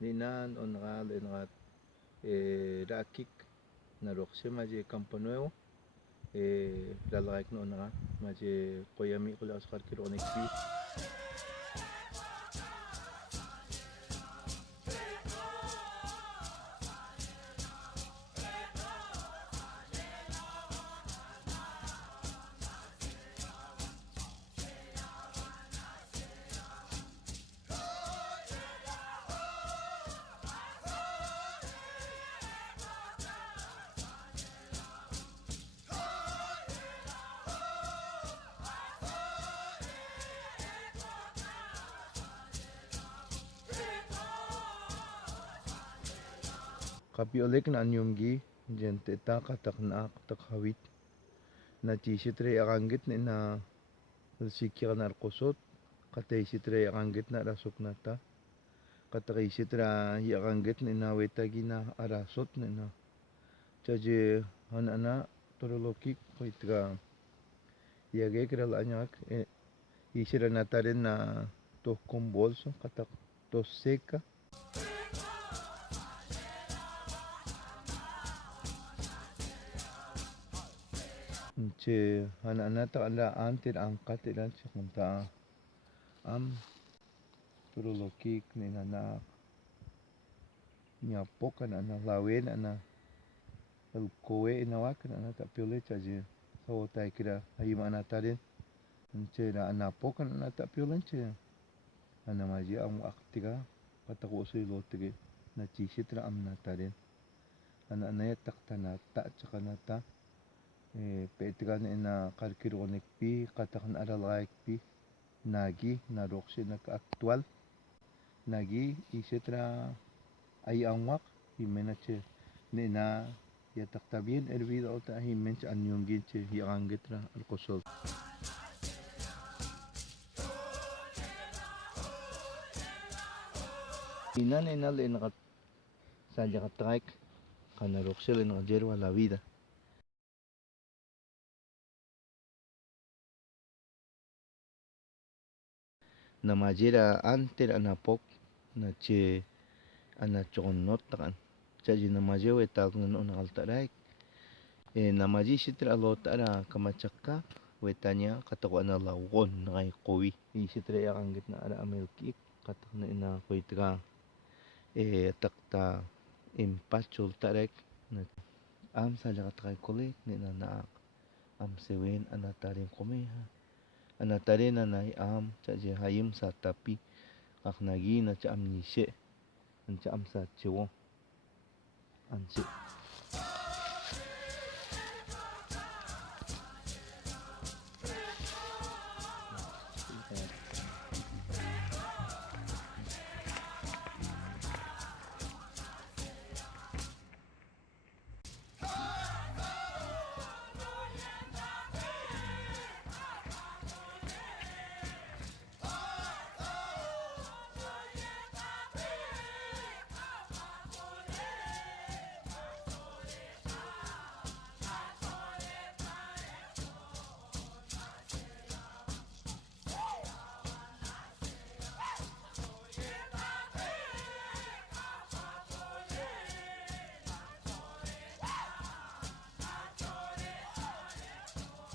ninan ongal engat rakik naroxi maje Campo Nuevo lalagaik no onga maje koyami kulas karkironik pi kapiolek na anyunggi jente ta katak na katak hawit na chisitre akangit na sikya na kosot katay sitre akangit na rasok na ta katakay sitra yakangit na wetagi na arasot na chaje hanana torolokik koitka yage kral anyak isira na tarin na tohkong bolso katak tos seca che hanana ta ala antir angkat ilan sekunta turulokik ni nana nyapok ana lawen ana el kowe inawak ana ta piole chaje sawotai kira hayim ana tarin che na anapok ana ta piole che ana maji am aktiga patako silo tige na chisitra am na tarin ana na taktana ta chakanata petigan ina karkironik pi katakan aralaik pi nagi na roxy na actual nagi isitra ay angwak himenache nina yatakta bien hervido ota himench anyungginche yakangitra alkosol inan enal enakat salyakatraik kana roxy enakjerwa la vida na majera anter anapok na che ana chonot takan chaji na majewe tak no nakaltarak na maji sitra alotara kamachaka wetanya katakwa na lawon ngay kowi isitra yakangit na ara amelkik katak na ina koitra takta impachol tarek na am salyakatakay kolek nina na am sewen anatarin komeha anatarin na am chaje hayim sa tapi aknagi na cha am nishe an cha am sa chewo anse